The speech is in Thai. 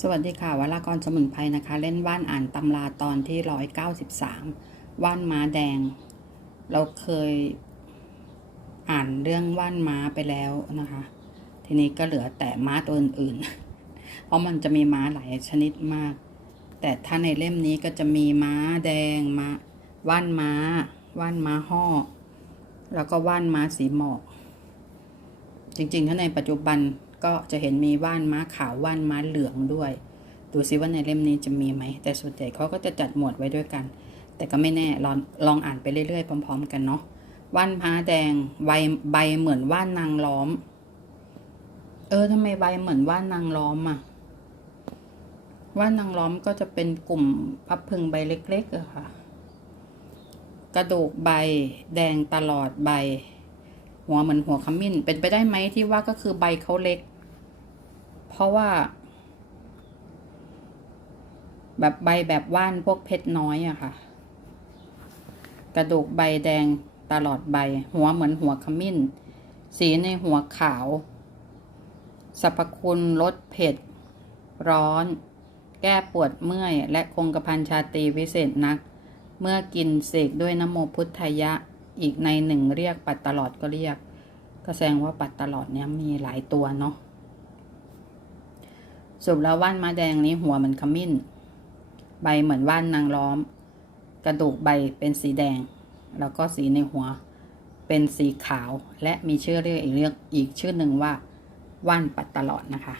สวัสดีค่ะวรากรสมุนไพรนะคะ เล่นว่านอ่านตำราตอนที่ร้อยเก้าสิบสามว่านม้าแดง เราเคยอ่านเรื่องว่านม้าไปแล้วนะคะ ทีนี้ก็เหลือแต่ม้าตัวอื่นๆ เพราะมันจะมีม้าหลายชนิดมาก แต่ถ้าในเล่มนี้ก็จะมีม้าแดงม้าว่านม้า ว่านม้าห่อแล้วก็ว่านม้าสีหมอก จริงๆ ถ้าในปัจจุบัน ก็จะเห็นมีว่านม้าขาวว่านม้าเหลืองด้วย ดูซิว่าในเล่มนี้จะมีไหม แต่ส่วนใหญ่เขาก็จะจัดหมวดไว้ด้วยกัน แต่ก็ไม่แน่ลองลองอ่านไปเรื่อยๆ พร้อม ๆ กันเนาะว่านม้าแดงใบใบเหมือนว่านนางล้อม เออทำไมใบเหมือนว่านนางล้อมอะว่านนางล้อมก็จะเป็นกลุ่มพับพึงใบเล็กๆอะค่ะ กระดูกใบแดงตลอดใบ หัวเหมือนหัวขมิ้น เป็นไปได้ไหมที่ว่าก็คือใบเขาเล็ก เพราะว่า แบบใบแบบว่านพวกเพชรน้อยอะค่ะ กระดูกใบแดงตลอดใบ หัวเหมือนหัวขมิ้น สีในหัวขาวสรรพคุณลดเผ็ด ร้อน แก้ปวดเมื่อย และคงกระพันชาตีวิเศษนัก เมื่อกินเสกด้วยนโมพุทธยะ อีกในหนึ่งเรียกปัดตลอดก็เรียก ก็แสดงว่าปัดตลอดเนี้ยมีหลายตัวเนาะสรุปแล้วว่านมาแดงนี้หัวเหมือนขมิ้น ใบเหมือนว่านนางล้อม กระดูกใบเป็นสีแดง แล้วก็สีในหัวเป็นสีขาว และมีชื่อเรียกอีกเรียกอีกชื่อหนึ่งว่าว่านปัดตลอดนะคะ